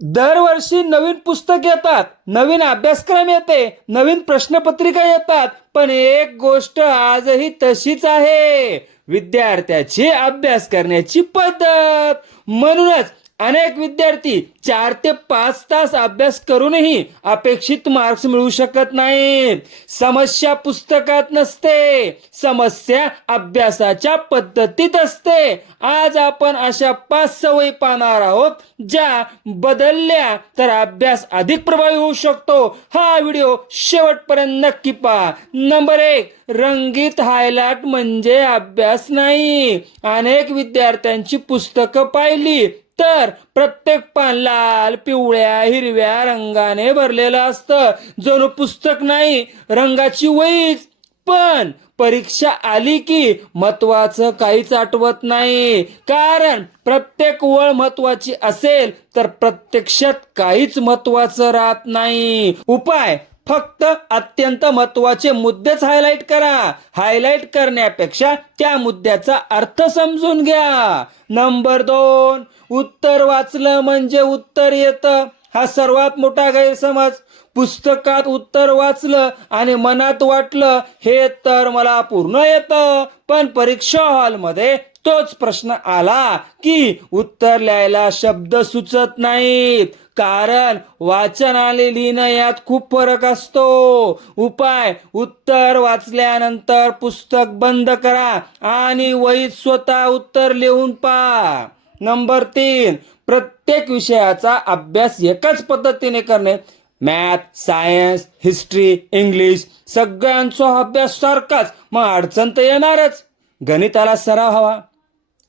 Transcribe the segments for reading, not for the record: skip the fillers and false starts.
दरवर्षी नवीन पुस्तक येतात, नवीन अभ्यासक्रम येते, नवीन प्रश्नपत्रिका येतात, पण एक गोष्ट आजही तशीच आहे, विद्यार्थ्याची अभ्यास करण्याची पद्धत. म्हणूनच अनेक विद्यार्थी 4 ते 5 तास अभ्यास करूनही अपेक्षित मार्क्स मिळवू शकत नाहीत. समस्या पुस्तकात नसते, समस्या अभ्यासाच्या पद्धतीत असते. आज आपण अशा 5 सवयी पाहणार आहोत, ज्या बदलल्या तर अभ्यास अधिक प्रभावी होऊ शकतो. हा व्हिडिओ शेवटपर्यंत नक्की पहा. नंबर 1, रंगीत हायलाइट म्हणजे अभ्यास नाही. अनेक विद्यार्थ्यांची पुस्तकं पाहिली तर प्रत्येक पान लाल, पिवळ्या, हिरव्या रंगाने भरलेलं असतं, जणू पुस्तक नाही, रंगाची वहीच. पण परीक्षा आली की महत्वाचं काहीच आठवत नाही, कारण प्रत्येक ओळ महत्वाची असेल तर प्रत्यक्षात काहीच महत्वाचं राहत नाही. उपाय: फक्त अत्यंत महत्वाचे मुद्देच हायलाइट करा. हायलाइट करण्यापेक्षा त्या मुद्द्याचा अर्थ समजून घ्या. नंबर 2, उत्तर वाचलं म्हणजे उत्तर येतं, हा सर्वात मोठा गैरसमज. पुस्तकात उत्तर वाचलं आणि मनात वाटलं हे तर मला पूर्ण येतं, पण परीक्षा हॉलमध्ये तोच प्रश्न आला की उत्तर लिहायला शब्द सुचत नाहीत, कारण वाचन आणि लिहिणं यात खूप फरक असतो. उपाय: उत्तर वाचल्यानंतर पुस्तक बंद करा आणि वहीत स्वतः उत्तर लिहून पहा. नंबर 3, प्रत्येक विषयाचा अभ्यास एकाच पद्धतीने करणे. मॅथ, सायन्स, हिस्ट्री, इंग्लिश सगळ्यांचा अभ्यास सारखाच, मग अडचण तर येणारच. गणिताला सराव हवा,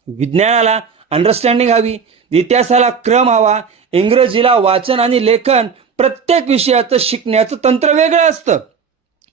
विज्ञानाला अंडरस्टँडिंग हवी, इतिहासाला क्रम हवा, इंग्रजीला वाचन आणि लेखन. प्रत्येक विषयाचं शिकण्याचं तंत्र वेगळं असतं.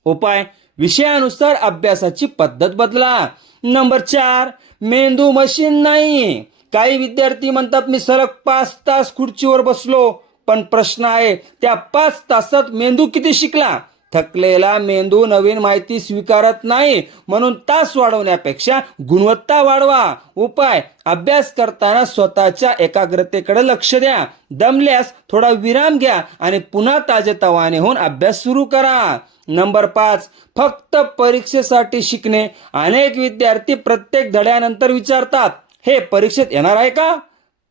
उपाय: विषयानुसार अभ्यासाची पद्धत बदला. नंबर 4, मेंदू मशीन नाही. काही विद्यार्थी म्हणतात मी सलग 5 तास खुर्चीवर बसलो, पण प्रश्न आहे त्या 5 तासात मेंदू किती शिकला? थकलेला मेंदू नवीन माहिती स्वीकारत नाही, म्हणून तास वाढवण्यापेक्षा गुणवत्ता वाढवा. उपाय: अभ्यास करताना स्वतःच्या एकाग्रतेकडे लक्ष द्या. दमल्यास थोडा विराम घ्या आणि पुन्हा ताजेतवाने होऊन अभ्यास सुरू करा. नंबर 5, फक्त परीक्षेसाठी शिकणे. अनेक विद्यार्थी प्रत्येक धड्यानंतर विचारतात, हे परीक्षेत येणार आहे का?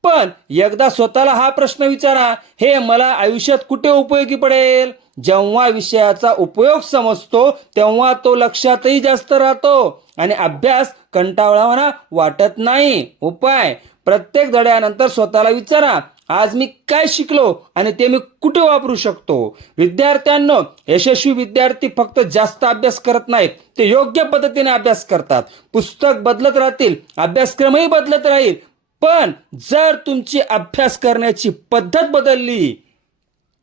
पण एकदा स्वतःला हा प्रश्न विचारा, हे मला आयुष्यात कुठे उपयोगी पडेल? जेव्हा विषयाचा उपयोग समजतो तेव्हा तो लक्षातही जास्त राहतो आणि अभ्यास कंटाळवाणा वाटत नाही. उपाय: प्रत्येक धड्यानंतर स्वतःला विचारा, आज मी काय शिकलो आणि ते मी कुठे वापरू शकतो? विद्यार्थ्यांनो, यशस्वी विद्यार्थी फक्त जास्त अभ्यास करत नाहीत, ते योग्य पद्धतीने अभ्यास करतात. पुस्तक बदलत राहतील, अभ्यासक्रमही बदलत राहील, पण जर तुमची अभ्यास करण्याची पद्धत बदलली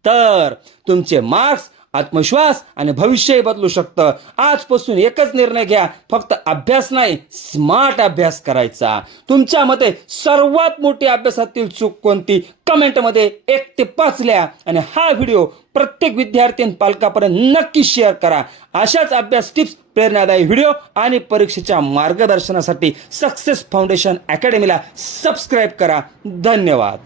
तर तुमचे मार्क्स, आत्मविश्वास आणि भविष्यही बदलू शकतं. आजपासून एकच निर्णय घ्या, फक्त अभ्यास नाही, स्मार्ट अभ्यास करायचा. तुमच्या मते सर्वात मोठी अभ्यासातील चूक कोणती? कमेंटमध्ये 1 ते 5 लिहा आणि हा व्हिडिओ प्रत्येक विद्यार्थी आणि पालकापर्यंत नक्की शेअर करा. अशाच अभ्यास टिप्स, प्रेरणादायी व्हिडिओ आणि परीक्षेच्या मार्गदर्शनासाठी सक्सेस फाउंडेशन अकॅडमीला सबस्क्राईब करा. धन्यवाद.